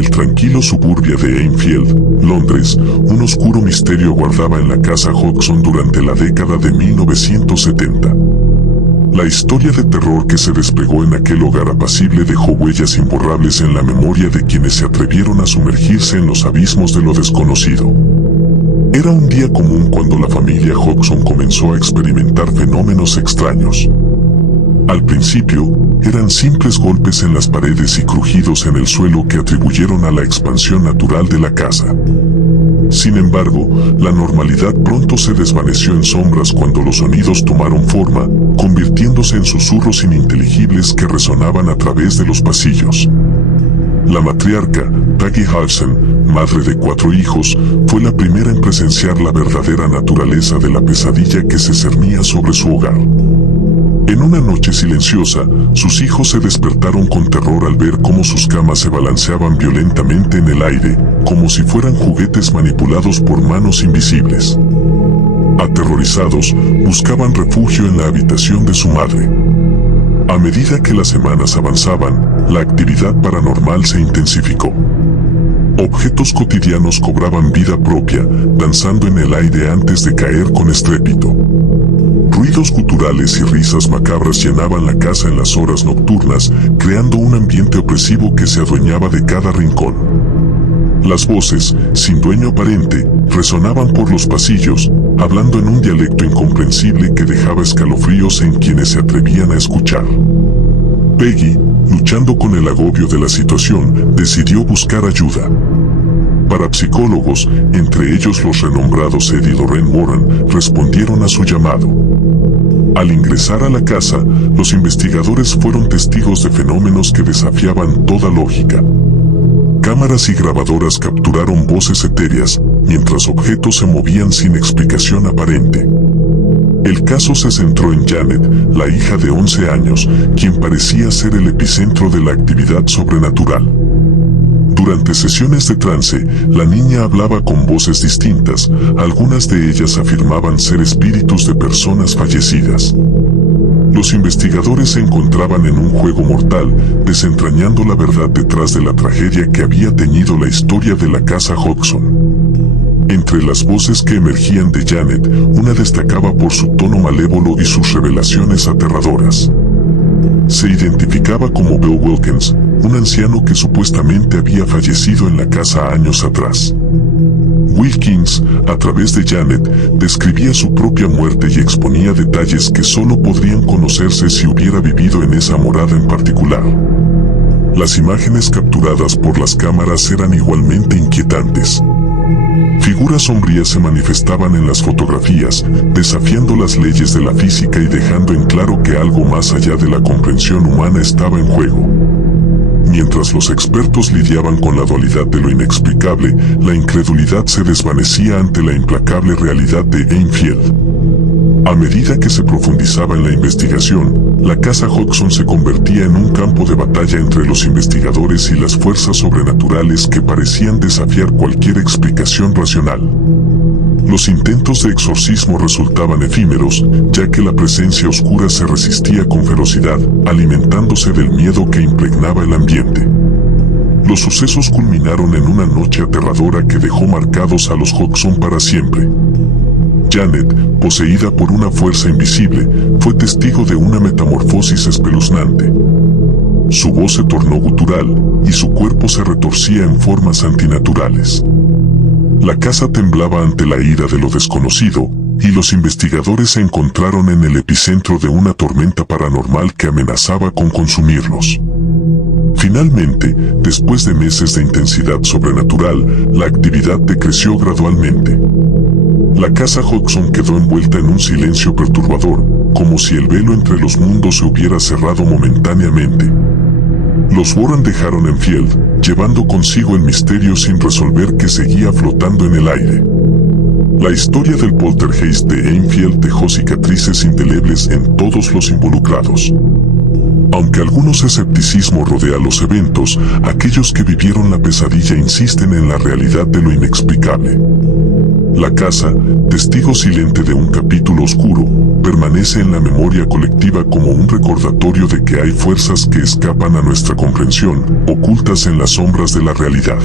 el tranquilo suburbio de Enfield, Londres, un oscuro misterio guardaba en la casa Hodgson durante la década de 1970. La historia de terror que se desplegó en aquel hogar apacible dejó huellas imborrables en la memoria de quienes se atrevieron a sumergirse en los abismos de lo desconocido. Era un día común cuando la familia Hodgson comenzó a experimentar fenómenos extraños. Al principio, eran simples golpes en las paredes y crujidos en el suelo que atribuyeron a la expansión natural de la casa. Sin embargo, la normalidad pronto se desvaneció en sombras cuando los sonidos tomaron forma, convirtiéndose en susurros ininteligibles que resonaban a través de los pasillos. La matriarca, Peggy Halsen, madre de 4 hijos, fue la primera en presenciar la verdadera naturaleza de la pesadilla que se cernía sobre su hogar. En una noche silenciosa, sus hijos se despertaron con terror al ver cómo sus camas se balanceaban violentamente en el aire, como si fueran juguetes manipulados por manos invisibles. Aterrorizados, buscaban refugio en la habitación de su madre. A medida que las semanas avanzaban, la actividad paranormal se intensificó. Objetos cotidianos cobraban vida propia, danzando en el aire antes de caer con estrépito. Ruidos guturales y risas macabras llenaban la casa en las horas nocturnas, creando un ambiente opresivo que se adueñaba de cada rincón. Las voces, sin dueño aparente, resonaban por los pasillos, hablando en un dialecto incomprensible que dejaba escalofríos en quienes se atrevían a escuchar. Peggy, luchando con el agobio de la situación, decidió buscar ayuda. Parapsicólogos, entre ellos los renombrados Ed y Lorraine Warren, respondieron a su llamado. Al ingresar a la casa, los investigadores fueron testigos de fenómenos que desafiaban toda lógica. Cámaras y grabadoras capturaron voces etéreas, mientras objetos se movían sin explicación aparente. El caso se centró en Janet, la hija de 11 años, quien parecía ser el epicentro de la actividad sobrenatural. Durante sesiones de trance, la niña hablaba con voces distintas, algunas de ellas afirmaban ser espíritus de personas fallecidas. Los investigadores se encontraban en un juego mortal, desentrañando la verdad detrás de la tragedia que había teñido la historia de la casa Hodgson. Entre las voces que emergían de Janet, una destacaba por su tono malévolo y sus revelaciones aterradoras. Se identificaba como Bill Wilkins, un anciano que supuestamente había fallecido en la casa años atrás. Wilkins, a través de Janet, describía su propia muerte y exponía detalles que solo podrían conocerse si hubiera vivido en esa morada en particular. Las imágenes capturadas por las cámaras eran igualmente inquietantes. Figuras sombrías se manifestaban en las fotografías, desafiando las leyes de la física y dejando en claro que algo más allá de la comprensión humana estaba en juego. Mientras los expertos lidiaban con la dualidad de lo inexplicable, la incredulidad se desvanecía ante la implacable realidad de Enfield. A medida que se profundizaba en la investigación, la casa Hodgson se convertía en un campo de batalla entre los investigadores y las fuerzas sobrenaturales que parecían desafiar cualquier explicación racional. Los intentos de exorcismo resultaban efímeros, ya que la presencia oscura se resistía con ferocidad, alimentándose del miedo que impregnaba el ambiente. Los sucesos culminaron en una noche aterradora que dejó marcados a los Hodgson para siempre. Janet, poseída por una fuerza invisible, fue testigo de una metamorfosis espeluznante. Su voz se tornó gutural, y su cuerpo se retorcía en formas antinaturales. La casa temblaba ante la ira de lo desconocido, y los investigadores se encontraron en el epicentro de una tormenta paranormal que amenazaba con consumirlos. Finalmente, después de meses de intensidad sobrenatural, la actividad decreció gradualmente. La casa Hodgson quedó envuelta en un silencio perturbador, como si el velo entre los mundos se hubiera cerrado momentáneamente. Los Warren dejaron Enfield, llevando consigo el misterio sin resolver que seguía flotando en el aire. La historia del poltergeist de Enfield dejó cicatrices indelebles en todos los involucrados. Aunque algunos escepticismo rodea los eventos, aquellos que vivieron la pesadilla insisten en la realidad de lo inexplicable. La casa, testigo silente de un capítulo oscuro, permanece en la memoria colectiva como un recordatorio de que hay fuerzas que escapan a nuestra comprensión, ocultas en las sombras de la realidad.